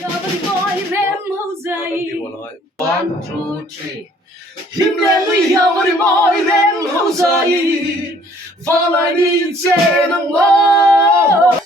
Yabari boy rem hozai. One, two, three. Himlelu yabari boy rem hozai. Valai ni che nang mo.